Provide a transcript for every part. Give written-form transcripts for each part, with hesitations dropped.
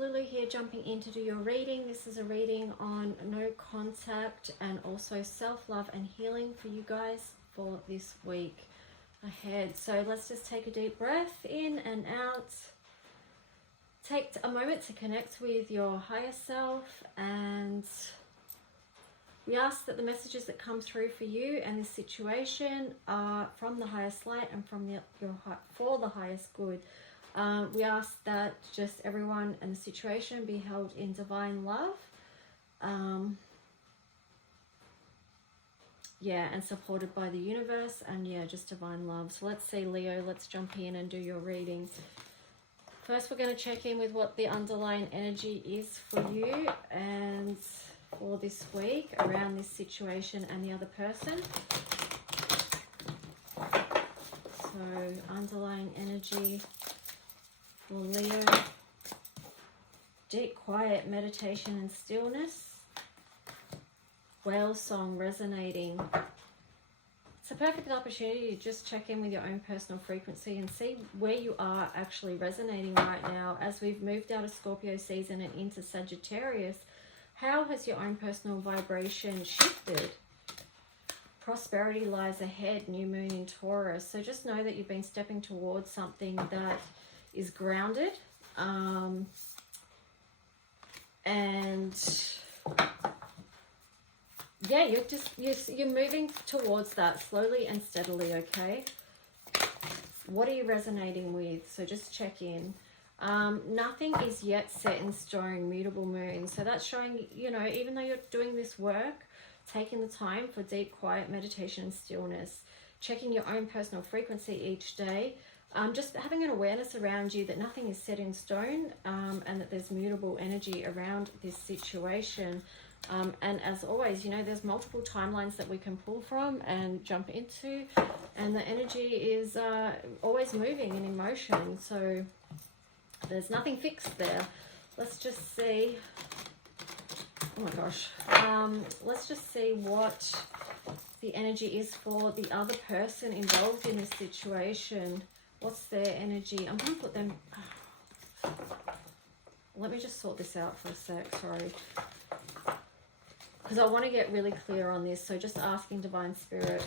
Lulu here, jumping in to do your reading. This is a reading on no contact and also self-love and healing for you guys for this week ahead. So let's just take a deep breath in and out. Take a moment to connect with your higher self, and we ask that the messages that come through for you and this situation are from the highest light and from for the highest good. We ask that just everyone and the situation be held in divine love. And supported by the universe, and just divine love. So let's see, Leo, let's jump in and do your reading. First, we're going to check in with what the underlying energy is for you and for this week around this situation and the other person. So, underlying energy for Leo: deep, quiet meditation and stillness. Whale song resonating. It's a perfect opportunity to just check in with your own personal frequency and see where you are actually resonating right now. As we've moved out of Scorpio season and into Sagittarius, how has your own personal vibration shifted? Prosperity lies ahead, new moon in Taurus. So just know that you've been stepping towards something that is grounded. You're moving towards that slowly and steadily, okay? What are you resonating with? So just check in. Nothing is yet set in stone, mutable moon. So that's showing, even though you're doing this work, taking the time for deep, quiet meditation and stillness, checking your own personal frequency each day, just having an awareness around you that nothing is set in stone, and that there's mutable energy around this situation. And as always, there's multiple timelines that we can pull from and jump into, and the energy is always moving and in motion. So there's nothing fixed there. Let's just see. Oh my gosh. Let's just see what the energy is for the other person involved in this situation. What's their energy? I'm going to put them... Let me just sort this out for a sec, sorry. Because I want to get really clear on this. So just asking Divine Spirit,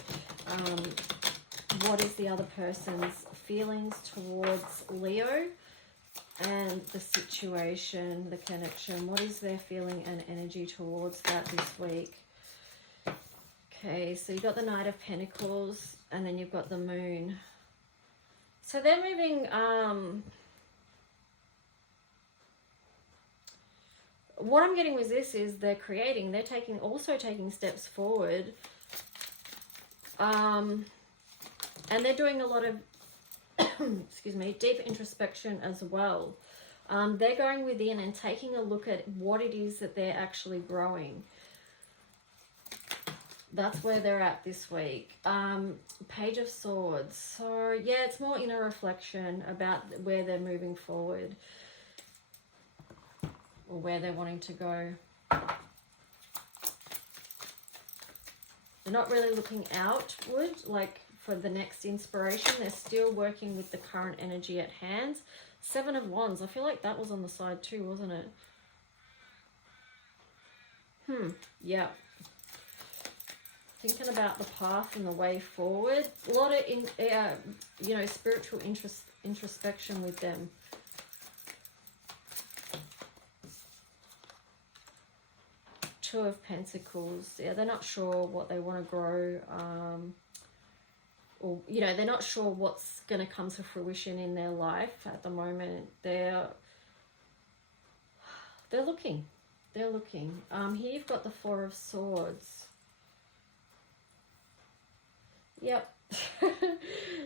what is the other person's feelings towards Leo and the situation, the connection? What is their feeling and energy towards that this week? Okay, so you've got the Knight of Pentacles, and then you've got the Moon. So they're moving... what I'm getting with this is they're also taking steps forward. And they're doing a lot of, excuse me, deep introspection as well. They're going within and taking a look at what it is that they're actually growing. That's where they're at this week. Page of Swords. So, yeah, it's more inner reflection about where they're moving forward, or where they're wanting to go. They're not really looking outward, like for the next inspiration. They're still working with the current energy at hand. 7 of Wands. I feel like that was on the side too, wasn't it? Yeah. Thinking about the path and the way forward. A lot of, spiritual introspection with them. Two of Pentacles. Yeah, they're not sure what they want to grow, or they're not sure what's going to come to fruition in their life at the moment. They're looking. Here you've got the 4 of Swords. Yep.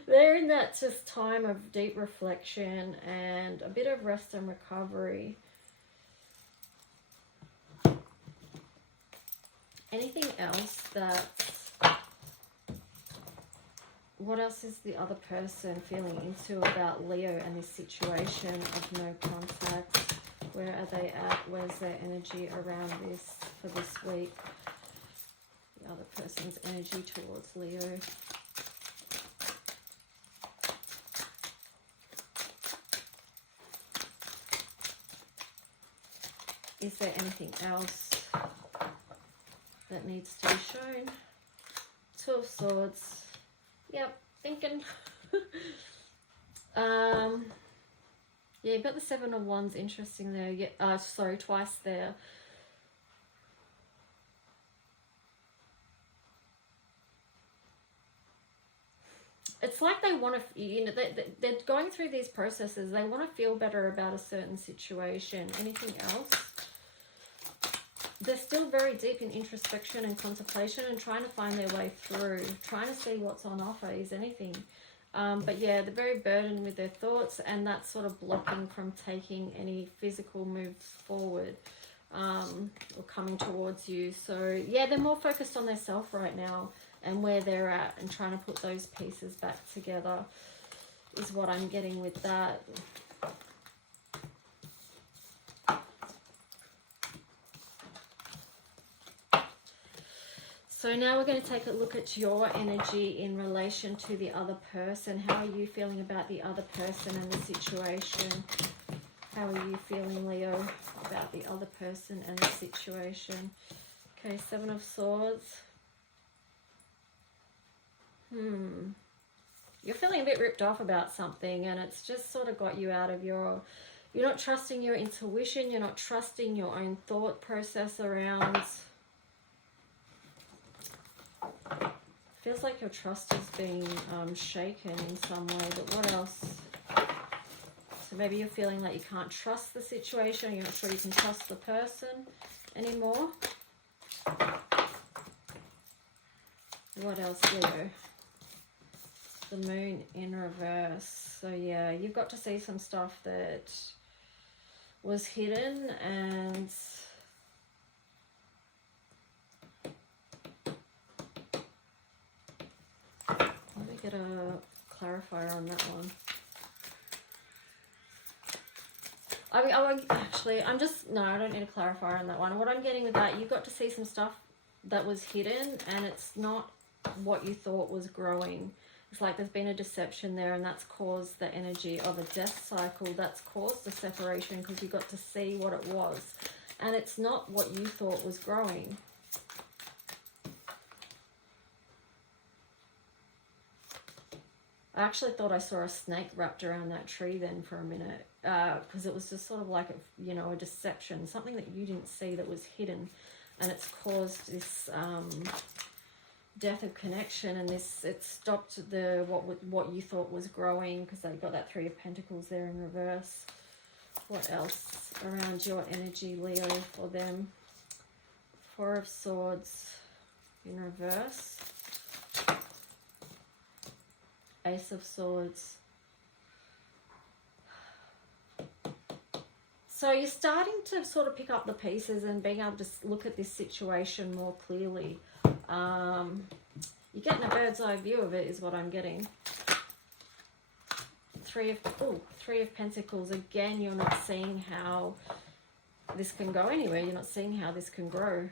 They're in that just time of deep reflection and a bit of rest and recovery. Anything else that... What else is the other person feeling into about Leo and this situation of no contact? Where are they at? Where's their energy around this for this week? The other person's energy towards Leo. Is there anything else that needs to be shown? Two of Swords. Yep, thinking. Yeah, you've got the Seven of Wands, interesting there. Yeah, sorry, twice there. It's like they want to, you know, they're going through these processes. They want to feel better about a certain situation. Anything else? They're still very deep in introspection and contemplation and trying to find their way through, trying to see what's on offer. Is anything. But yeah, they're very burdened with their thoughts, and that's sort of blocking from taking any physical moves forward or coming towards you. So yeah, they're more focused on their self right now and where they're at and trying to put those pieces back together is what I'm getting with that. So now we're going to take a look at your energy in relation to the other person. How are you feeling about the other person and the situation? How are you feeling, Leo, about the other person and the situation? Okay, Seven of Swords. You're feeling a bit ripped off about something, and it's just sort of got you out of your... You're not trusting your intuition. You're not trusting your own thought process around... Feels like your trust is being shaken in some way, but what else? So maybe you're feeling like you can't trust the situation, you're not sure you can trust the person anymore. What else, Leo? The Moon in reverse. So yeah, you've got to see some stuff that was hidden, and let me get a clarifier on that one. No, I don't need a clarifier on that one. What I'm getting with that, you got to see some stuff that was hidden, and it's not what you thought was growing. It's like there's been a deception there, and that's caused the energy of a death cycle. That's caused the separation because you got to see what it was, and it's not what you thought was growing. I actually thought I saw a snake wrapped around that tree then for a minute, because it was just sort of like a deception, something that you didn't see that was hidden, and it's caused this death of connection, and it stopped what you thought was growing, because they got that Three of Pentacles there in reverse. What else around your energy, Leo, for them? Four of Swords in reverse. Ace of Swords. So you're starting to sort of pick up the pieces and being able to look at this situation more clearly. You're getting a bird's eye view of it is what I'm getting. Three of Pentacles. Again, you're not seeing how this can go anywhere. You're not seeing how this can grow.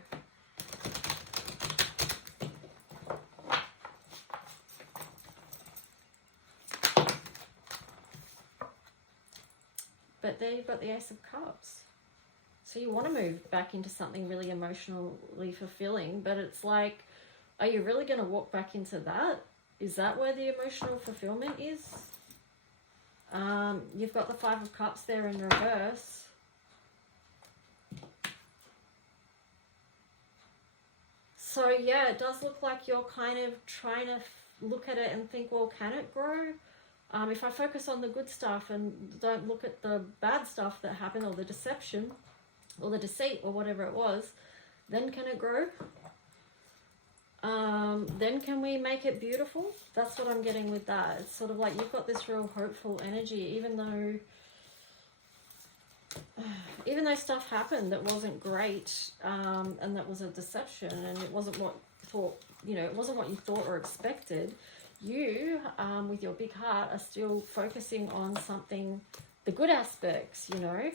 But there you've got the Ace of Cups. So you want to move back into something really emotionally fulfilling, but it's like, are you really going to walk back into that? Is that where the emotional fulfillment is? You've got the Five of Cups there in reverse. So yeah, it does look like you're kind of trying to look at it and think, well, can it grow? If I focus on the good stuff and don't look at the bad stuff that happened, or the deception or the deceit or whatever it was, then can it grow? Then can we make it beautiful? That's what I'm getting with that. It's sort of like you've got this real hopeful energy, even though stuff happened that wasn't great, and that was a deception, and it wasn't what you thought or expected. You, with your big heart, are still focusing on something, the good aspects, you know.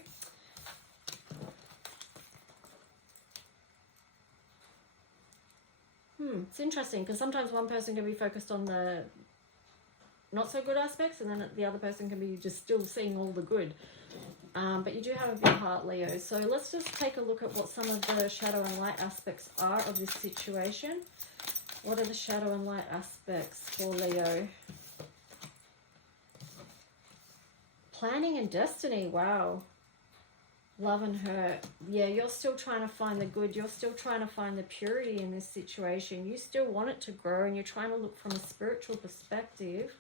It's interesting, because sometimes one person can be focused on the not so good aspects, and then the other person can be just still seeing all the good. But you do have a big heart, Leo. So let's just take a look at what some of the shadow and light aspects are of this situation. What are the shadow and light aspects for Leo? Planning and destiny. Wow. Love and hurt. Yeah, you're still trying to find the good. You're still trying to find the purity in this situation. You still want it to grow, and you're trying to look from a spiritual perspective,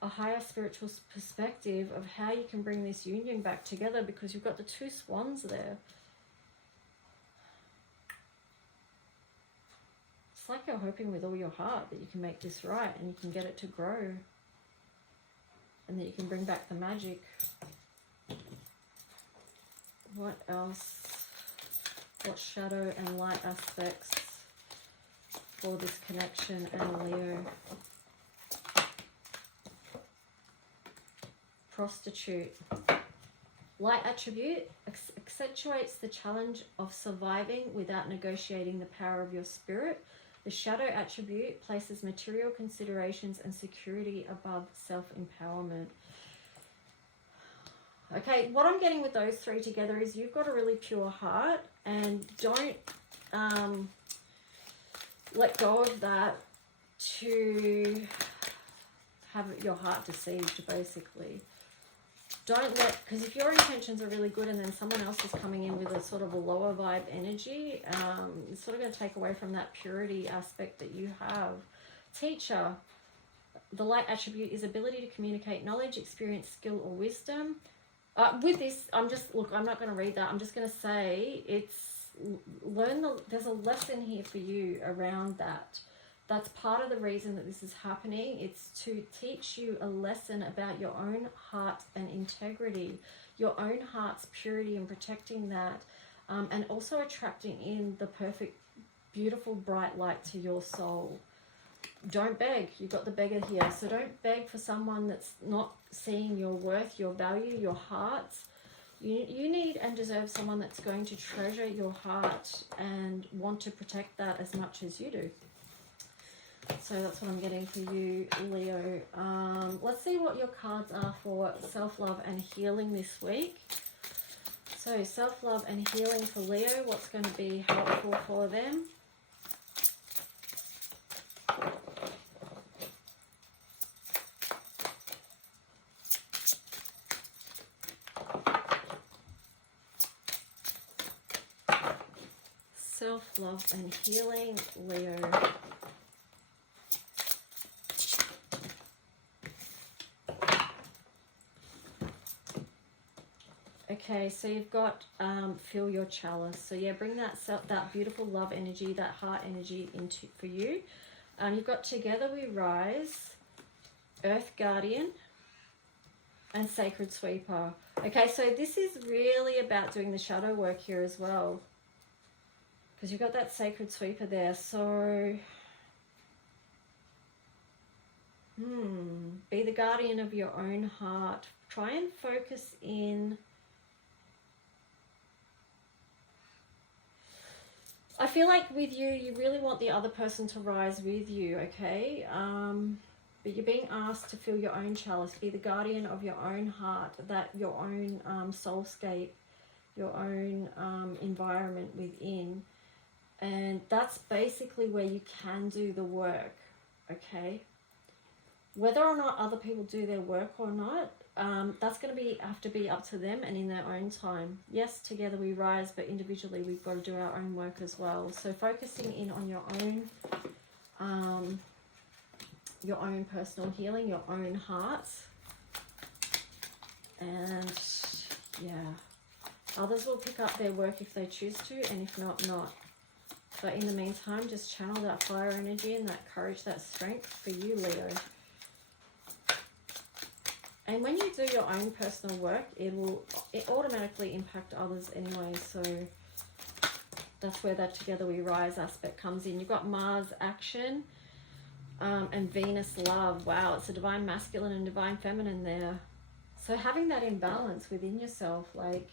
a higher spiritual perspective of how you can bring this union back together, because you've got the two swans there. It's like you're hoping with all your heart that you can make this right and you can get it to grow and that you can bring back the magic. What else? What shadow and light aspects for this connection and Leo? Prostitute. Light attribute accentuates the challenge of surviving without negotiating the power of your spirit. The shadow attribute places material considerations and security above self-empowerment. Okay, what I'm getting with those three together is you've got a really pure heart, and don't let go of that to have your heart deceived, basically. Don't let, because if your intentions are really good and then someone else is coming in with a sort of a lower vibe energy, it's sort of going to take away from that purity aspect that you have. Teacher. The light attribute is ability to communicate knowledge, experience, skill, or wisdom. With this, I'm not going to read that. I'm just going to say there's a lesson here for you around that. That's part of the reason that this is happening. It's to teach you a lesson about your own heart and integrity, your own heart's purity, and protecting that, and also attracting in the perfect, beautiful, bright light to your soul. Don't beg. You've got the beggar here. So don't beg for someone that's not seeing your worth, your value, your heart. You need and deserve someone that's going to treasure your heart and want to protect that as much as you do. So that's what I'm getting for you, Leo. Let's see what your cards are for self-love and healing this week. So self-love and healing for Leo. What's going to be helpful for them? Self-love and healing, Leo. Okay, so you've got fill your chalice. So yeah, bring that beautiful love energy, that heart energy into for you. You've got Together We Rise, Earth Guardian, and Sacred Sweeper. Okay, so this is really about doing the shadow work here as well, because you've got that Sacred Sweeper there. So be the guardian of your own heart. Try and focus in. I feel like with you, you really want the other person to rise with you, okay? But you're being asked to fill your own chalice, be the guardian of your own heart, that your own soulscape, your own environment within. And that's basically where you can do the work, okay? Whether or not other people do their work or not, that's going to have to be up to them and in their own time. Yes, together we rise, but individually we've got to do our own work as well. So focusing in on your own personal healing, your own heart, and yeah, others will pick up their work if they choose to, and if not, not. But in the meantime, just channel that fire energy and that courage, that strength for you, Leo. And when you do your own personal work, it automatically impact others anyway. So that's where that Together We Rise aspect comes in. You've got Mars action and Venus love. Wow, it's a divine masculine and divine feminine there. So having that imbalance within yourself, like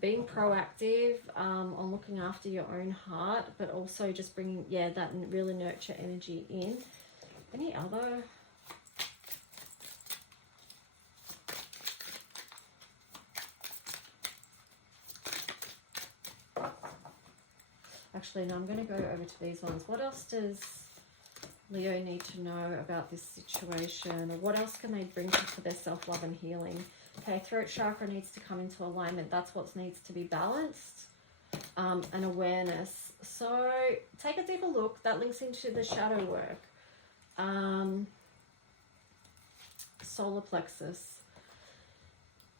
being proactive on looking after your own heart, but also just bringing, that really nurture energy in. Any other? Actually, no, I'm going to go over to these ones. What else does Leo need to know about this situation? Or what else can they bring to their self-love and healing? Okay, throat chakra needs to come into alignment. That's what needs to be balanced. And awareness. So take a deeper look. That links into the shadow work. Solar plexus.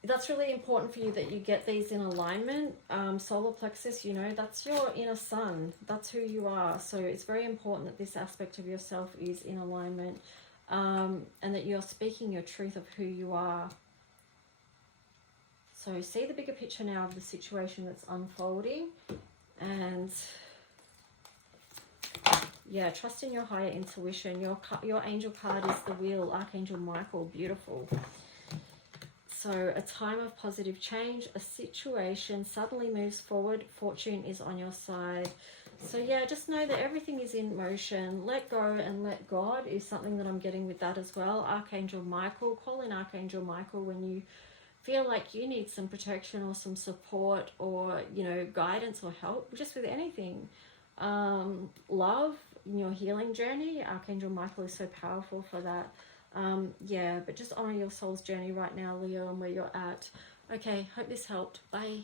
That's really important for you that you get these in alignment. Solar plexus, you know, that's your inner sun. That's who you are. So it's very important that this aspect of yourself is in alignment, and that you're speaking your truth of who you are. So see the bigger picture now of the situation that's unfolding, and yeah, trust in your higher intuition. Your angel card is the Wheel, Archangel Michael. Beautiful. So a time of positive change, a situation suddenly moves forward, fortune is on your side. So yeah, just know that everything is in motion. Let go and let God is something that I'm getting with that as well. Archangel Michael, call in Archangel Michael when you feel like you need some protection or some support or, you know, guidance or help, just with anything. Love in your healing journey, Archangel Michael is so powerful for that. Yeah, but just honor your soul's journey right now, Leo, and where you're at. Okay, hope this helped. Bye.